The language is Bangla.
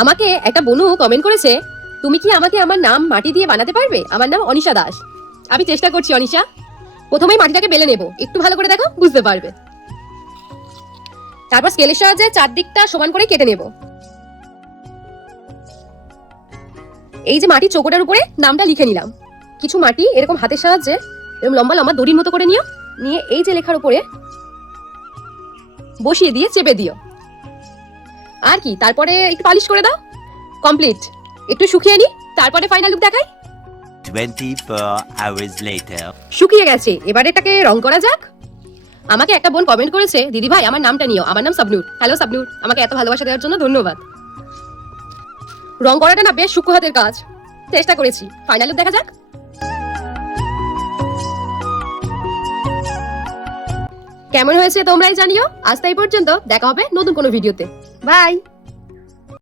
আমাকে একটা বনু কমেন্ট করেছে, তুমি কি আমাকে আমার নাম মাটি দিয়ে বানাতে পারবে? আমার নাম অনিশা দাস। আমি চেষ্টা করছি অনিশা। প্রথমেই মাটিটাকে বেলে নেব, একটু ভালো করে দেখো, বুঝতে পারবে। তারপর স্কেলের সাহায্যে চারদিকটা সমান করে কেটে নেব। এই যে মাটির চৌকোটার উপরে নামটা লিখে নিলাম। কিছু মাটি এরকম হাতের সাহায্যে এরকম লম্বা লম্বা দড়ির মতো করে নিয়ে এই যে লেখার উপরে বসিয়ে দিয়ে চেপে দিও। আর কি, তারপরে একটু পালিশ করে দাও। কমপ্লিট। একটু শুকিয়ে নি, তারপরে ফাইনাল লুক দেখাই। 24 hours later. শুকিয়ে গেছে, এবারে এটাকে রং করা যাক। আমাকে একটা বোন কমেন্ট করেছে, দিদি ভাই আমার নামটা নিও। আমার নাম সাবনুর। হ্যালো সাবনুর, আমাকে এত ভালোবাসা দেওয়ার জন্য ধন্যবাদ। রং করাটা না বেশ সূক্ষ্ম হাতের কাজ, চেষ্টা করেছি। ফাইনাল লুক দেখা যাক। কেমন হয়েছে তোমরাই জানিও। আজ তাই পর্যন্ত, দেখা হবে নতুন কোনো ভিডিওতে। বাই।